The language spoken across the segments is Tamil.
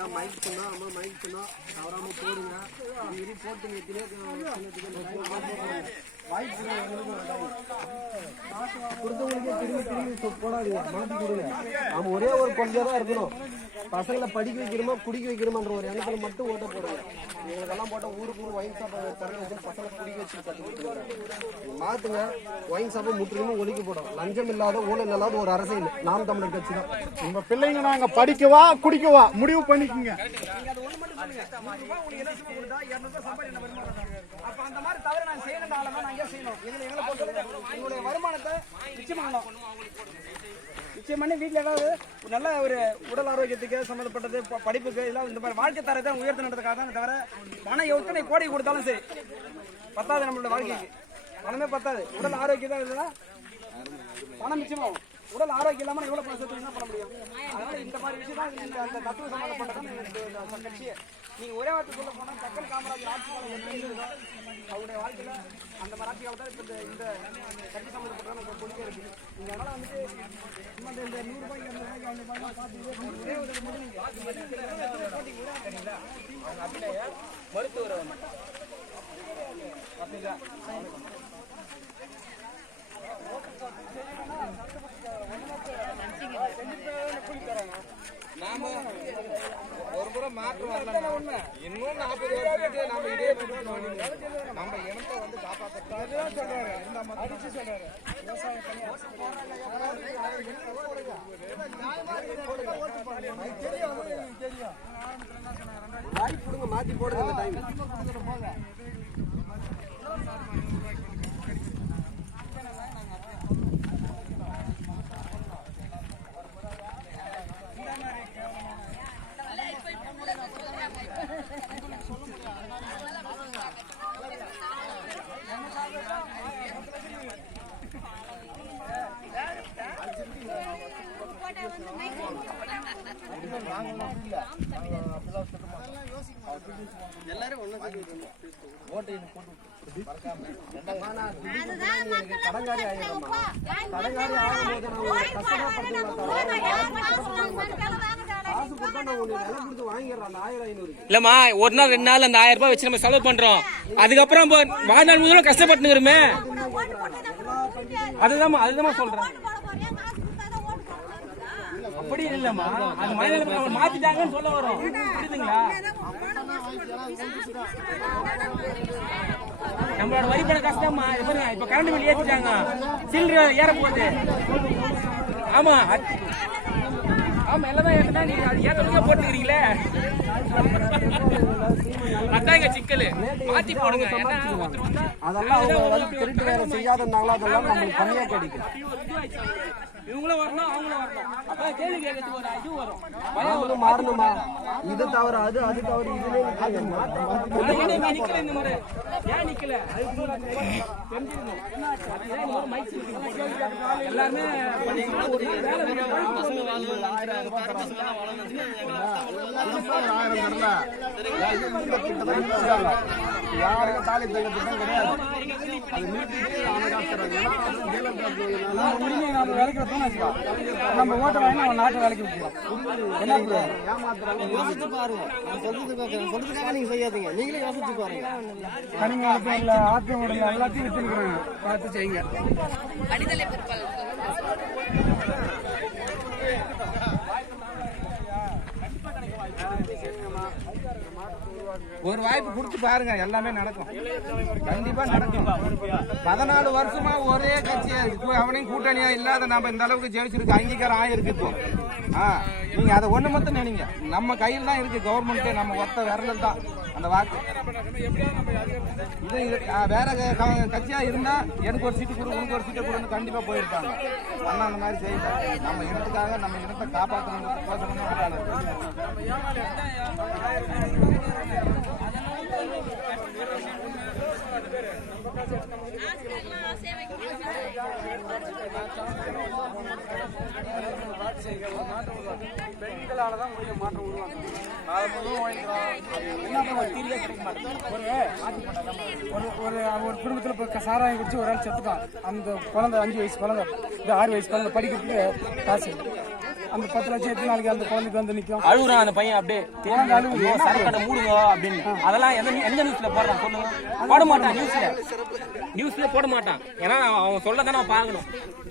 ஏன் மைக் சொன்னால் அம்மா மைக் சொன்னால் தவறாமல் போடுங்க. இது போட்டுங்க கொடுத்தவங்களுக்கே திரும்பி திரும்பி போடாதீங்க, மாற்றி கொடுங்க. நம்ம ஒரே ஒரு கொள்கையாக தான் இருக்கணும். பசங்களை படிக்க வைக்கிறோமா குடிக்க வைக்கிறோமான்ற ஒரு எண்ணத்தில் மட்டும் ஓட்ட போடுங்க. எங்களுக்கெல்லாம் போட்டால் ஊருக்கு ஒயின் ஷாப்பை திறந்து வச்சு பசங்களை குடிக்க வச்சு கற்றுக்கிட்டு மாற்றுங்க. ஒயின் ஷாப்பை முற்றிலும் ஒழிக்க போடும். லஞ்சம் இல்லாத ஊழல் இல்லாத ஒரு அரசியல் நாம் தமிழர் கட்சி தான். உங்க பிள்ளைங்க நாங்க படிக்கவா குடிக்கவா முடிவு பண்ணிக்கோங்க. வருமானத்தை நிச்சயம் பண்ணி வீட்டில் ஏதாவது நல்ல ஒரு உடல் ஆரோக்கியத்துக்கு சம்மந்தப்பட்டது படிப்புக்கு எல்லாம் இந்த மாதிரி வாழ்க்கை தரத்தை உயர்த்தினதுக்காக தான் தவிர பணம் எத்தனை கோடி கொடுத்தாலும் சரி பத்தாது. நம்மளோட வாழ்க்கைக்கு பணமே பத்தாது. உடல் ஆரோக்கியம் தான் இல்லைன்னா பணம் மிச்சமாகும். உடல் ஆரோக்கியம் இல்லாமல் எவ்வளோ பணம் சேர்த்து என்ன பண்ண முடியும்? அதனால இந்த மாதிரி விஷயம் தான் அந்த தத்துவ சம்மந்தப்பட்டதான் கட்சியை. நீங்கள் ஒரே வார்த்தை சொல்ல போனால் டக்கல் காமராஜ் ஆட்சி காலம் எப்படி இருந்ததோ அவருடைய வாழ்க்கையில் அந்த மாதிரி ஆட்சி காலத்தில் இப்போ இந்த கட்சி சம்மந்தப்பட்டதான் நம்ம கொள்கை இருக்குது. நீங்கள் அதனால் வந்துட்டு சும்மா இந்த 100 ரூபாய்க்கு 200 ரூபாய்க்கு பார்த்து ஒரே ஒரு மருத்துவர் அப்படிங்களா நாம ஒரு முறை மாற்றம் வரல. இன்னும் 40 வருஷத்துக்கு நாம இதே நம்ம இனத்தை வந்து காப்பாற்ற சொல்றாரு. அடிச்சு சொல்றாரு வாய்ப்பு மாத்தி போடுங்க. அந்த டைம் எல்லாரும் ஒண்ணு கடங்காரி ஆகிடுமா? கடங்காரி ஆகும்போது காசு கொடுத்தா நான் உன்னை விலை கொடுத்து வாங்கிடுறேன். அந்த 1500 இல்லம்மா, ஒரு நாள் 2 நாள் அந்த 1000 ரூபாய் வச்சு நம்ம செலவு பண்றோம். அதுக்கப்புறம் வாழ்நாள் முழுவதும் கஷ்டப்பட்டுருமே. அதுதான் சொல்றேன். அப்படி இல்லம்மா, அந்த மனிதர்கள் மாத்திட்டாங்கன்னு சொல்ல வரோம். புரியுதுங்களா? நம்மளோட வரிப்பண கஷ்டமா இப்ப கரண்ட் பில் ஏற்றிட்டாங்க, சில்லறை ஏற போகுது. ஆமா ஆமா எல்லாம் ஏற்றினா நீங்க அது ஏற்ற போட்டுக்கிறீங்களே. அதாங்க சிக்கல். மாத்தி போடுங்க. அதெல்லாம் திருட்டு வேலை செய்யாதனால அதெல்லாம் நம்மளுக்கு கம்மியா கிடைக்கும். இவங்களும் வரணும் அவங்களும் வரணும். அப்ப கேள்வி கேட்கறதுக்கு ஒரு இது வரும். பயம் மாறணுமா? இது தவிர அது தவிர இதுல நிக்கல. இந்த முறை ஏன் நிக்கல தெரிஞ்சிருக்கணும். எல்லாருமே யாருக்கும் தாலி தங்கத்தான் கிடையாது. நம்ம ஓட்ட வாங்கி நம்ம நாட்டை வேலைக்கு யோசிச்சு பாருங்க. சொல்றதுக்காக நீங்க செய்யாதீங்க, நீங்களே யோசிச்சு பாருங்க. கனிம ஆத்தியோட எல்லாத்தையும் வச்சிருக்கிறாங்க, பார்த்து செய்யுங்க. ஒரு வாய்ப்பு கொடுத்து பாருங்க, எல்லாமே நடக்கும். கண்டிப்பா நடக்கும். 14 வருஷமா ஒரே கட்சியா இருக்கு. அவனையும் கூட்டணியா இல்லாத நம்ம இந்த அளவுக்கு ஜெயிச்சிருக்கு, அங்கீகாரம் ஆயிருக்கு. இப்போ நீங்க அதை ஒண்ணு மட்டும் நினைங்க, நம்ம கையில் தான் இருக்கு. கவர்மெண்ட் நம்ம ஒத்த விரல் தான் அந்த வாக்கு. இது வேற கட்சியா இருந்தா எனக்கு ஒரு சீட்டு கொடு, உனக்கு ஒரு சீட்டை கொடுன்னு கண்டிப்பா போயிருக்காங்க. ஆனா அந்த மாதிரி செய்யல. நம்ம இனத்துக்காக நம்ம இனத்தை காப்பாற்றணும். பெண்களாலதான் முடிய மாற்றம் உருவாக்கும். ஒரு குடும்பத்துல இப்ப சாராயம் குடிச்சு ஒரு ஆள் செத்துட்டான். அந்த குழந்தை 5 வயசு குழந்தை, 6 வயசு குழந்தை படிக்கிறதுக்கு காசு அந்த 10 லட்சம் எத்தனை நாளைக்கு அந்த குழந்தைக்கு வந்து நிக்கும்? அழுகுறான் அந்த பையன் அப்படியே சரக்கடை மூடுங்க அப்படின்னு. அதெல்லாம் எந்த நியூஸ்ல போடுறான் சொல்லுங்க? போட மாட்டான் நியூஸ்ல போட மாட்டான். ஏன்னா அவன் சொல்லதான் நான் பார்க்கணும்.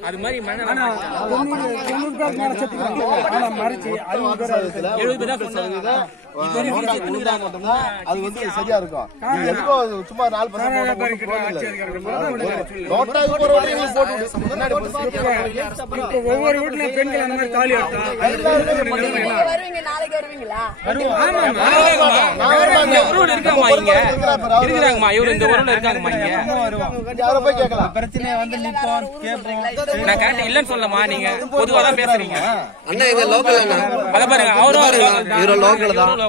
அது மாதிரி மன 90 பேருக்கு மேல செத்துக்கிறாங்க. ஆனா மறைச்சு 60 பேர் 70 பேர் தான் சொன்னாங்க. அது வந்து சரியா இருக்கும். நீங்க எதுக்கும் சும்மா 4 பசங்க ஒவ்வொரு வீட்டுல பெண்கள் அந்த மாதிரி தாலி பிரச்சனையை வந்து நிப்போம் கேட்போம். நான் கேட்ட இல்லன்னு சொல்லமா, நீங்க பொதுவா தான் பேசுறீங்க. அண்ணா எங்க லோக்கல் அண்ணா அத பாருங்க, அவரும் லோக்கல் தான்.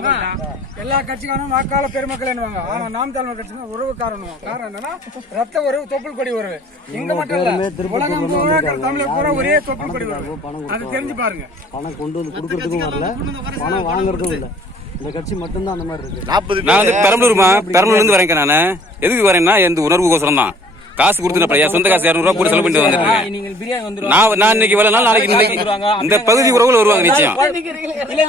எல்லா கட்சிக்காரனும் வாக்காள பெருமக்கள் என்னவாங்க. ஆனா நாம் தமிழர் கட்சி உறவு காரணம் என்னன்னா ரத்த உறவு, தொப்புள் கொடி உறவு. இங்க மட்டும் இல்ல, உலகம் பூரா தமிழர் பூரா ஒரே தொப்புள் கொடி உறவு. அது தெரிஞ்சு பாருங்க. பணம் கொண்டு வந்து கொடுக்கறதுக்கும் வரல, பணம் வாங்குறதும் இல்ல. இந்த கட்சி மட்டும்தான் அந்த மாதிரி இருக்கு. நான் வந்து பெரம்பலூர்ல இருந்து வரேன். நானு எதுக்கு வரேன்னா எந்த உணர்வுக்கோசரம் தான். காசு கொடுத்து சொந்த காசு 200 ரூபாய் கூட செலவு பண்ணிட்டு வந்துருக்கேன். நீங்க பிரியாணி வந்துரும். நான் இன்னைக்கு வரல, நாளைக்கு இந்த பகுதி உறவுகள் வருவாங்க நிச்சயம். இல்ல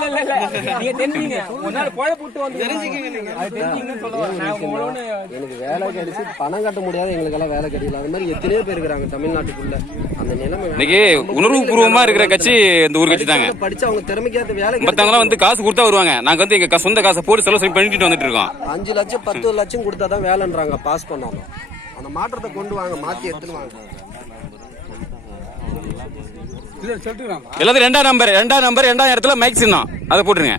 நீங்க தெரிஞ்சீங்க ஒரு நாள் கோழ போட்டு வந்து தெரிஞ்சுக்கீங்க. அது தெரிஞ்சீங்கன்னு சொல்றேன். நான் உங்களோட எனக்கு வேலை கிடைச்சு பணம் கட்ட முடியாது, எங்களுக்கெல்லாம் வேலை கிடைக்கல. அது மாதிரி எத்தனையோ பேர் இருக்கிறாங்க தமிழ்நாட்டுக்குள்ள. அந்த நிலைமை இன்னைக்கு உணர்வு பூர்வமா இருக்கிற கட்சி இந்த ஊர் கட்சி தாங்க. படிச்சு அவங்க திறமைக்காத வேலை மத்தவங்க வந்து காசு கொடுத்தா வருவாங்க. நாங்க வந்து எங்க சொந்த காசை போட்டு செலவு பண்ணிட்டு வந்துட்டு இருக்கோம். 5 லட்சம் 10 லட்சம் கொடுத்தாதான் வேலைன்றாங்க. பாஸ் பண்ணாலும் அந்த மாற்றத்தை கொண்டு வாங்க, மாத்தி எடுத்துன்னு வாங்க. எல்லாத்தையும் 2ஆம் நம்பர் 2ஆம் இடத்துல மைக் சின்னம் அதை போட்டுருங்க.